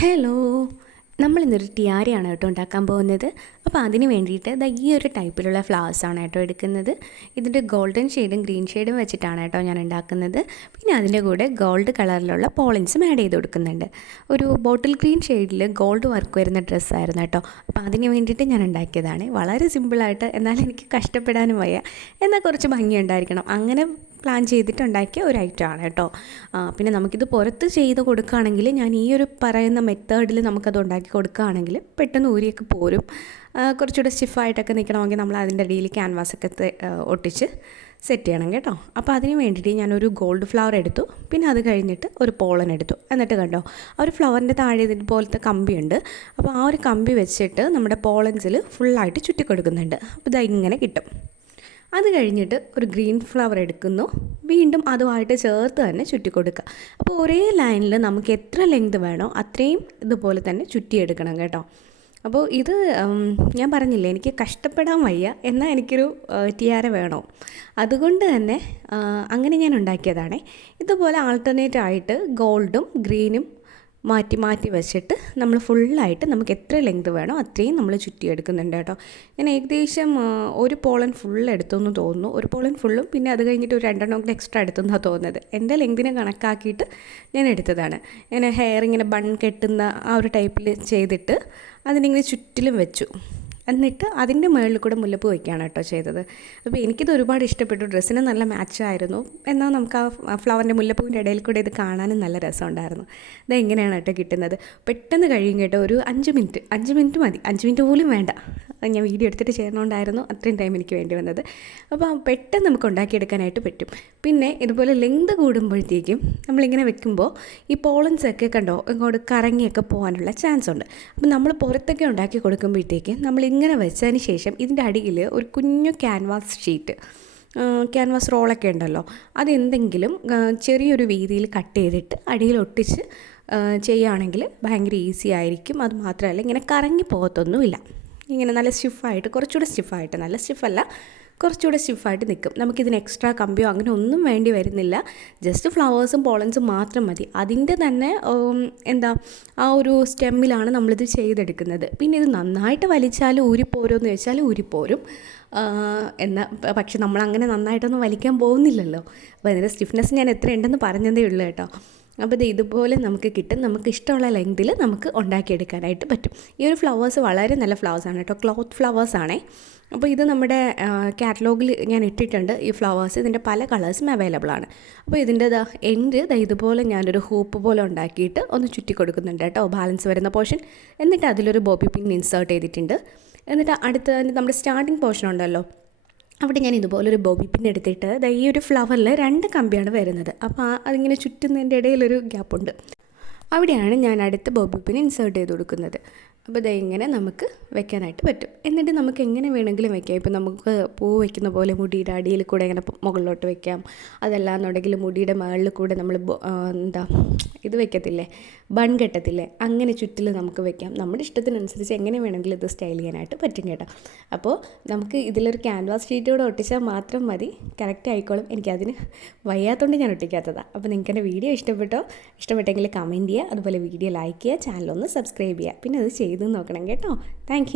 Hello, നമ്മളിന്നൊരു ടിയാരയാണ് കേട്ടോ ഉണ്ടാക്കാൻ പോകുന്നത്. അപ്പോൾ അതിന് വേണ്ടിയിട്ട് ഈ ഒരു ടൈപ്പിലുള്ള ഫ്ലവേഴ്സാണ് കേട്ടോ എടുക്കുന്നത്. ഇതിൻ്റെ ഗോൾഡൻ ഷെയ്ഡും ഗ്രീൻ ഷെയ്ഡും വെച്ചിട്ടാണ് കേട്ടോ ഞാൻ ഉണ്ടാക്കുന്നത്. പിന്നെ അതിൻ്റെ കൂടെ ഗോൾഡ് കളറിലുള്ള പോളൻസും ആഡ് ചെയ്ത് കൊടുക്കുന്നുണ്ട്. ഒരു ബോട്ടിൽ ഗ്രീൻ ഷെയ്ഡിൽ ഗോൾഡ് വർക്ക് വരുന്ന ഡ്രസ്സായിരുന്നു കേട്ടോ. അപ്പോൾ അതിന് വേണ്ടിയിട്ട് ഞാൻ ഉണ്ടാക്കിയതാണ്. വളരെ സിമ്പിളായിട്ട്, എന്നാൽ എനിക്ക് കഷ്ടപ്പെടാനും വയ്യ, എന്നാൽ കുറച്ച് ഭംഗിയുണ്ടായിരിക്കണം, അങ്ങനെ പ്ലാൻ ചെയ്തിട്ടുണ്ടാക്കിയ ഒരു ഐറ്റമാണ് കേട്ടോ. പിന്നെ നമുക്കിത് പുറത്ത് ചെയ്ത് കൊടുക്കുകയാണെങ്കിൽ, ഞാൻ ഈ ഒരു പറയുന്ന മെത്തേഡിൽ നമുക്കത് ഉണ്ടാക്കി കൊടുക്കുകയാണെങ്കിൽ പെട്ടെന്ന് ഊരിയൊക്കെ പോരും. കുറച്ചുകൂടെ സ്റ്റിഫായിട്ടൊക്കെ നിൽക്കണമെങ്കിൽ നമ്മൾ അതിൻ്റെ ഇടയിൽ ക്യാൻവാസൊക്കെ ഒട്ടിച്ച് സെറ്റ് ചെയ്യണം കേട്ടോ. അപ്പോൾ അതിന് വേണ്ടിയിട്ട് ഞാനൊരു ഗോൾഡ് ഫ്ലവർ എടുത്തു. പിന്നെ അത് കഴിഞ്ഞിട്ട് ഒരു പോളൻ എടുത്തു. എന്നിട്ട് കണ്ടോ, ആ ഒരു ഫ്ലവറിൻ്റെ താഴെ ഇതുപോലത്തെ കമ്പിയുണ്ട്. അപ്പോൾ ആ ഒരു കമ്പി വെച്ചിട്ട് നമ്മുടെ പോളൻസിൽ ഫുള്ളായിട്ട് ചുറ്റി കൊടുക്കുന്നുണ്ട്. അപ്പോൾ ഇങ്ങനെ കിട്ടും. അത് കഴിഞ്ഞിട്ട് ഒരു ഗ്രീൻ ഫ്ലവർ എടുക്കുന്നു, വീണ്ടും അതുമായിട്ട് ചേർത്ത് തന്നെ ചുറ്റി കൊടുക്കുക. അപ്പോൾ ഒരേ ലൈനിൽ നമുക്ക് എത്ര ലെങ്ത് വേണോ അത്രയും ഇതുപോലെ തന്നെ ചുറ്റിയെടുക്കണം കേട്ടോ. അപ്പോൾ ഇത് ഞാൻ പറഞ്ഞില്ലേ, എനിക്ക് കഷ്ടപ്പെടാൻ വയ്യ, എന്നാൽ എനിക്കൊരു ടിയാര വേണോ, അതുകൊണ്ട് തന്നെ അങ്ങനെ ഞാൻ ഉണ്ടാക്കിയതാണ്. ഇതുപോലെ ആൾട്ടർനേറ്റ് ആയിട്ട് ഗോൾഡും ഗ്രീനും മാറ്റി മാറ്റി വെച്ചിട്ട് നമ്മൾ ഫുള്ളായിട്ട് നമുക്ക് എത്ര ലെങ്ത് വേണോ അത്രയും നമ്മൾ ചുറ്റിയെടുക്കുന്നുണ്ട് കേട്ടോ. ഞാൻ ഏകദേശം ഒരു പോളൻ ഫുൾ എടുത്തെന്ന് തോന്നുന്നു. ഒരു പോളൻ ഫുള്ളും പിന്നെ അത് കഴിഞ്ഞിട്ട് ഒരു 2 കൂടെ എക്സ്ട്രാ എടുത്തെന്നാണ് തോന്നുന്നത്. എൻ്റെ ലെങ്തിനെ കണക്കാക്കിയിട്ട് ഞാൻ എടുത്തതാണ്. ഞാൻ ഹെയർ ഇങ്ങനെ ബൺ കെട്ടുന്ന ആ ഒരു ടൈപ്പിൽ ചെയ്തിട്ട് അതിനിങ്ങനെ ചുറ്റിലും വെച്ചു. എന്നിട്ട് അതിൻ്റെ മുകളിൽ കൂടെ മുല്ലപ്പൂ വയ്ക്കുകയാണ് കേട്ടോ ചെയ്തത്. അപ്പോൾ എനിക്കിത് ഒരുപാട് ഇഷ്ടപ്പെട്ടു. ഡ്രസ്സിന് നല്ല മാച്ചായിരുന്നു. എന്നാൽ നമുക്ക് ആ ഫ്ലവറിൻ്റെ മുല്ലപ്പൂവിൻ്റെ ഇടയിൽ കൂടെ ഇത് കാണാനും നല്ല രസമുണ്ടായിരുന്നു. ഇത് എങ്ങനെയാണ് കേട്ടോ കിട്ടുന്നത്. പെട്ടെന്ന് കഴിയും കേട്ടോ. ഒരു 5 മിനിറ്റ് മതി. 5 മിനിറ്റ് പോലും വേണ്ട. ഞാൻ വീഡിയോ എടുത്തിട്ട് ചെയ്യണോണ്ടായിരുന്നു അത്രയും ടൈം എനിക്ക് വേണ്ടി വന്നത്. അപ്പോൾ പെട്ടെന്ന് നമുക്ക് ഉണ്ടാക്കിയെടുക്കാനായിട്ട് പറ്റും. പിന്നെ ഇതുപോലെ ലെങ്ത് കൂടുമ്പോഴത്തേക്കും നമ്മളിങ്ങനെ വെക്കുമ്പോൾ ഈ പോളൻസൊക്കെ കണ്ടോ ഇങ്ങോട്ട് കറങ്ങിയൊക്കെ പോകാനുള്ള ചാൻസ് ഉണ്ട്. അപ്പോൾ നമ്മൾ പുറത്തൊക്കെ ഉണ്ടാക്കി കൊടുക്കുമ്പോഴത്തേക്ക് നമ്മൾ ഇങ്ങനെ വെച്ചതിന് ശേഷം ഇതിൻ്റെ അടിയിൽ ഒരു കുഞ്ഞു ക്യാൻവാസ് ഷീറ്റ്, ക്യാൻവാസ് റോളൊക്കെ ഉണ്ടല്ലോ, അതെന്തെങ്കിലും ചെറിയൊരു വീതിയിൽ കട്ട് ചെയ്തിട്ട് അടിയിൽ ഒട്ടിച്ച് ചെയ്യുകയാണെങ്കിൽ ഭയങ്കര ഈസി ആയിരിക്കും. അത് മാത്രമല്ല ഇങ്ങനെ കറങ്ങി പോകത്തൊന്നുമില്ല. ഇങ്ങനെ നല്ല സ്റ്റിഫായിട്ട്, കുറച്ചുകൂടെ സ്റ്റിഫായിട്ട്, നല്ല സ്റ്റിഫല്ല, കുറച്ചുകൂടെ സ്റ്റിഫായിട്ട് നിൽക്കും. നമുക്കിതിന് എക്സ്ട്രാ കമ്പിയോ അങ്ങനെ ഒന്നും വേണ്ടി വരുന്നില്ല. ജസ്റ്റ് ഫ്ലവേഴ്സും പോളൻസും മാത്രം മതി. അതിൻ്റെ തന്നെ ആ ഒരു സ്റ്റെമ്മിലാണ് നമ്മളിത് ചെയ്തെടുക്കുന്നത്. പിന്നെ ഇത് നന്നായിട്ട് വലിച്ചാൽ ഊരിപ്പോരുമെന്ന് വെച്ചാൽ ഊരിപ്പോരും. പക്ഷെ നമ്മളങ്ങനെ നന്നായിട്ടൊന്നും വലിക്കാൻ പോകുന്നില്ലല്ലോ. അപ്പോൾ അതിൻ്റെ സ്റ്റിഫ്നെസ് ഞാൻ എത്ര ഉണ്ടെന്ന് പറഞ്ഞതേ ഉള്ളൂ കേട്ടോ. അപ്പോൾ ഇത് ഇതുപോലെ നമുക്ക് കിട്ടും. നമുക്ക് ഇഷ്ടമുള്ള ലെങ്തിൽ നമുക്ക് ഉണ്ടാക്കിയെടുക്കാനായിട്ട് പറ്റും. ഈ ഒരു ഫ്ലവേഴ്സ് വളരെ നല്ല ഫ്ലവേഴ്സാണ് കേട്ടോ. ക്ലോത്ത് ഫ്ലവേഴ്സാണേ. അപ്പോൾ ഇത് നമ്മുടെ കാറ്റലോഗിൽ ഞാൻ ഇട്ടിട്ടുണ്ട് ഈ ഫ്ലവേഴ്സ്. ഇതിൻ്റെ പല കളേഴ്സും അവൈലബിൾ ആണ്. അപ്പോൾ ഇതിൻ്റെ എൻഡ് ഇതുപോലെ ഞാനൊരു ഹൂപ്പ് പോലെ ഉണ്ടാക്കിയിട്ട് ഒന്ന് ചുറ്റി കൊടുക്കുന്നുണ്ട് കേട്ടോ, ബാലൻസ് വരുന്ന പോർഷൻ. എന്നിട്ട് അതിലൊരു ബോബി പിൻ ഇൻസേർട്ട് ചെയ്തിട്ടുണ്ട്. എന്നിട്ട് അടുത്ത നമ്മുടെ സ്റ്റാർട്ടിങ് പോർഷൻ ഉണ്ടല്ലോ, അവിടെ ഞാൻ ഇതുപോലൊരു ബോബി പിൻ എടുത്തിട്ട് ഈ ഒരു ഫ്ലവറിൽ 2 കമ്പിയാണ് വരുന്നത്. അപ്പോൾ അതിങ്ങനെ ചുറ്റുന്നതിൻ്റെ ഇടയിലൊരു ഗ്യാപ്പുണ്ട്. അവിടെയാണ് ഞാൻ അടുത്ത ബോബി പിൻ ഇൻസേർട്ട് ചെയ്ത് കൊടുക്കുന്നത്. അപ്പോൾ ഇങ്ങനെ നമുക്ക് വെക്കാനായിട്ട് പറ്റും. എന്നിട്ട് നമുക്ക് എങ്ങനെ വേണമെങ്കിലും വെക്കാം. ഇപ്പോൾ നമുക്ക് പൂ വയ്ക്കുന്ന പോലെ മുടിയുടെ അടിയിൽ കൂടെ ഇങ്ങനെ മുകളിലോട്ട് വെക്കാം. അതല്ലാന്നുണ്ടെങ്കിൽ മുടിയുടെ മുകളിൽ കൂടെ നമ്മൾ ഇത് വെക്കത്തില്ലേ, ബൺ കെട്ടത്തില്ലേ, അങ്ങനെ ചുറ്റിൽ നമുക്ക് വെക്കാം. നമ്മുടെ ഇഷ്ടത്തിനനുസരിച്ച് എങ്ങനെ വേണമെങ്കിലും ഇത് സ്റ്റൈൽ ചെയ്യാനായിട്ട് പറ്റും കേട്ടോ. അപ്പോൾ നമുക്ക് ഇതിലൊരു ക്യാൻവാസ് ഷീറ്റോടെ ഒട്ടിച്ചാൽ മാത്രം മതി, കറക്റ്റ് ആയിക്കോളും. എനിക്കതിന് വയ്യാത്തതുകൊണ്ട് ഞാൻ ഒട്ടിക്കാത്തതാണ്. അപ്പോൾ നിങ്ങൾക്ക് എൻ്റെ വീഡിയോ ഇഷ്ടപ്പെട്ടെങ്കിൽ കമൻറ്റ് ചെയ്യുക, അതുപോലെ വീഡിയോ ലൈക്ക് ചെയ്യുക, ചാനലൊന്ന് സബ്സ്ക്രൈബ് ചെയ്യുക, പിന്നെ അത് ചെയ്ത് നോക്കണം കേട്ടോ. താങ്ക്